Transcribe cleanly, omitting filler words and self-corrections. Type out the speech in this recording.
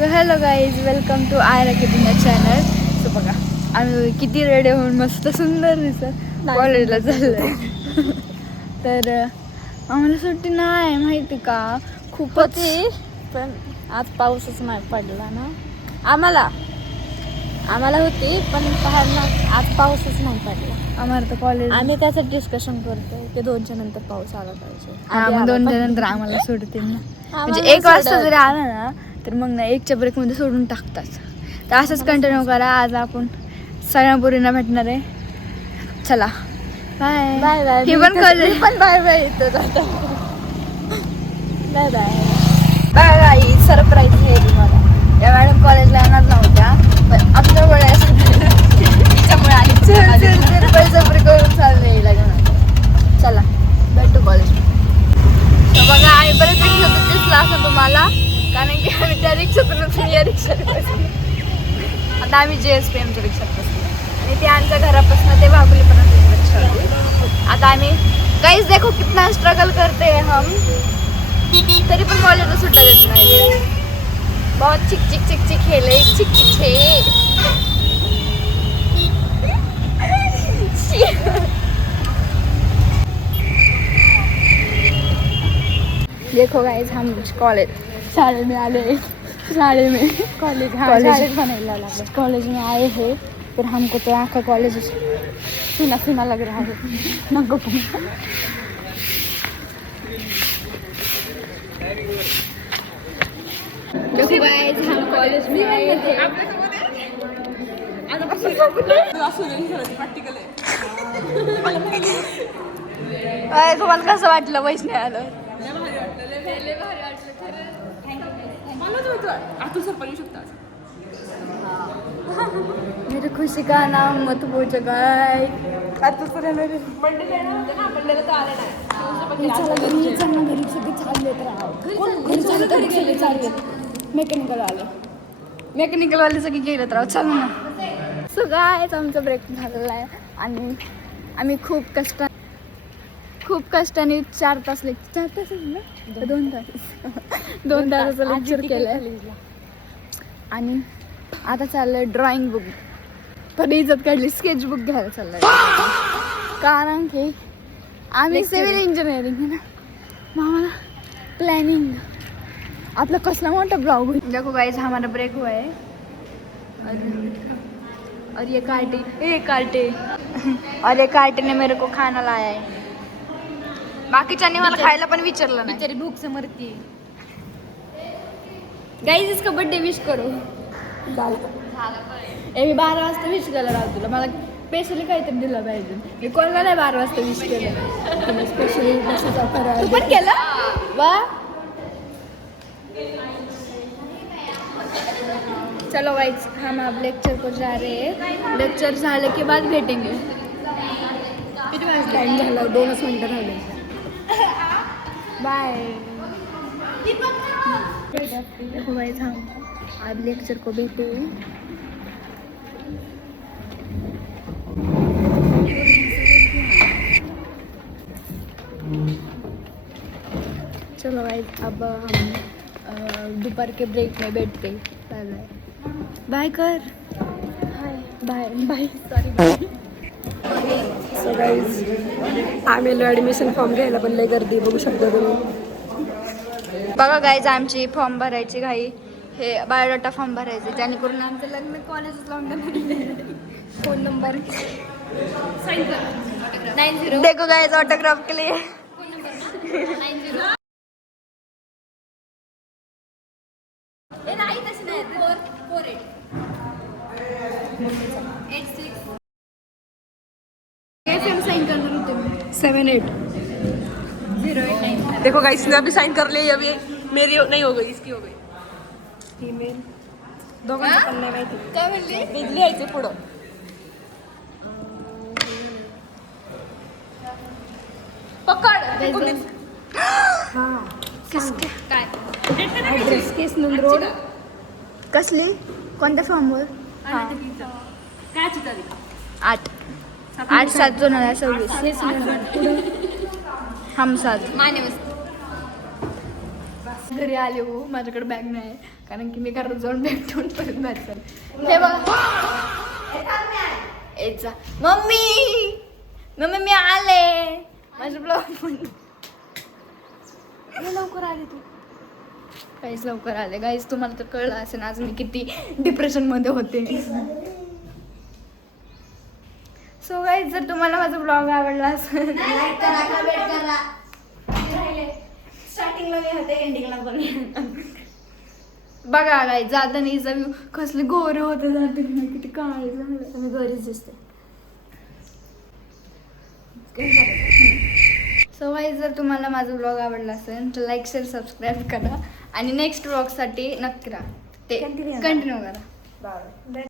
So hello guys, welcome to आयरा केटिंग channel. So बघा आम्ही किती रेडी होऊन मस्त सुंदर दिसत कॉलेजला चाललोय. तर आम्हाला सुट्टी नाही माहिती का, खूप होती पण आज पाऊसच नाही पडला ना. आम्हाला होती पण बाहेरनं आज पाऊसच नाही पडला. आम्हाला तर कॉलेज आम्ही त्याचं डिस्कशन करतोय की 2च्या नंतर पाऊस आला पाहिजे. मग 2च्या नंतर आम्हाला सोडतील ना. म्हणजे आम्हाला 1 वाजता सोडत. जरी आला ना तर मग ना 1च्या ब्रेकमध्ये सोडून टाकतात. तर असंच कंटिन्यू करा. आज आपण सगळ्या पोरींना भेटणार आहे. चला बाय बाय बाय. हे पण कॉलेज पण बाय बाय इथं जातो. Bye bye. Bye bye. Surprise आहे तुम्हाला. या मॅडम कॉलेजला येणार नव्हत्या पण आमच्यामुळे तिच्यामुळे आली. पैसा करून चालले लग्न. चला बॅक टू कॉलेज. तर बघा आम्ही परत रिक्षातून दिसला असं तुम्हाला, कारण की आम्ही त्या रिक्षातूनच या रिक्षात बसलो. आता आम्ही JSPMच्या रिक्षात बसलो आणि ते आमच्या घरापासून ते भाकुलीपर्यंत रिक्षा होती. आता आम्ही गाइस देखो कितना स्ट्रगल करते हैं हम, तरी पण कॉलेजला सुट्टा देत नाही. बहुत चिक चिक चिक चिक खेले चिक चिक खे. देखो गाइस हम कॉलेज शाळे में आले. शाळे में कॉलेज बनायला लागलं. कॉलेज में आए हैं. फिर हमको तो यहाँ का कॉलेज सुना सुना लग रहा है. नको. देखो गाइस हम कॉलेज में आए थे. तुम्हाला कसं वाटलं वैष्णवी आलं? मेरी खुशी का नाम मत पूछो गाय. मेकॅनिकल वाले सगळे गेलेत राव. चल ना. सो गायच आमचा ब्रेक झालेला आहे आणि आम्ही खूप कष्टाने 4 तास ना 2 तासाचं लेक्चर केलंय आणि आता चाललंय ड्रॉइंग बुक. थोडी इज्जत काढली, स्केच बुक घ्यायला चाललंय. कारण की आम्ही सिव्हिल इंजिनिअरिंग है ना, मग आम्हाला प्लॅनिंग आपला कसला मोठा ब्लॉग होईल. देखो गाइस हमारा ब्रेक हुआ है और ये कार्टे ने मेरे को खाना लाया है. बाकीच्यांनी मला खायला पण विचारलं नाही. बिचारी भूक से मरती. गाइस इसका बर्थडे विश करो. मी 12 वाजता विश केलं राव तुला. मला स्पेशली काहीतरी दिलं पाहिजे. मी कोणाला नाही 12 वाजता विश केलं. स्पेशली पण केलं वा. चलो गाइस हम अब लेक्चर को जा रहे हैं. लेक्चर झाले के बाद भेटेंगे. किती वाजता टाइम झाला? 2 मिनिटं राहिले. बाय. देखो गाइस हम अब लेक्चर को भेटे. चलो गाइस अब हम दोपहर के ब्रेक में बैठते. Bye bye. बाय कर. Bye bye. Sorry bye. So guys आम्ही ॲडमिशन फॉर्म घ्यायला पण लय गर्दी बघू शकता तुम्ही. बघा गाईज आमची फॉर्म भरायची घाई. हे बायोडाटा फॉर्म भरायचे जेणेकरून आमचं लग्न कॉलेजच लावून. फोन नंबर साइन कर 90. देखो गाइस ऑटोग्राफ के लिए. साइन करना होते 78. 0899. देखो गाइस ने अभी साइन कर लिया. अभी मेरी नहीं हो गई, इसकी हो गई. ईमेल दोघांचं पण नाही माहिती. काय म्हणली? लिहायचे पुढं. पकड. ॲड्रेस केस नंबर रोड. कसली? कोणत्या फॉर्मवर? 8/7/2026. हम साथ. घरी आले हो, माझ्याकडे बॅग नाही कारण की मी घरात जाऊन भेटून परत बाहेर चालले. हे बघा याचा मम्मी मम्मी मी आले माझं ब्लॉग लवकर आले तू काहीच लवकर आले गाईज. तुम्हाला तर कळलं असेल आज मी किती डिप्रेशन मध्ये होते. सो गाईज जर तुम्हाला माझा ब्लॉग आवडला असेल स्टार्टिंगला मी होते एंडिंगला पण बघा गाईज जाताना हिचा व्ह्यू कसले गोरे होते जाताना किती काळे झाले. मी घरीच दिसते. सो गाईज जर तुम्हाला माझा ब्लॉग आवडला असेल तर लाईक शेअर सबस्क्राईब करा आणि नेक्स्ट ब्लॉगसाठी नक्की राहा ते कंटिन्यू करा.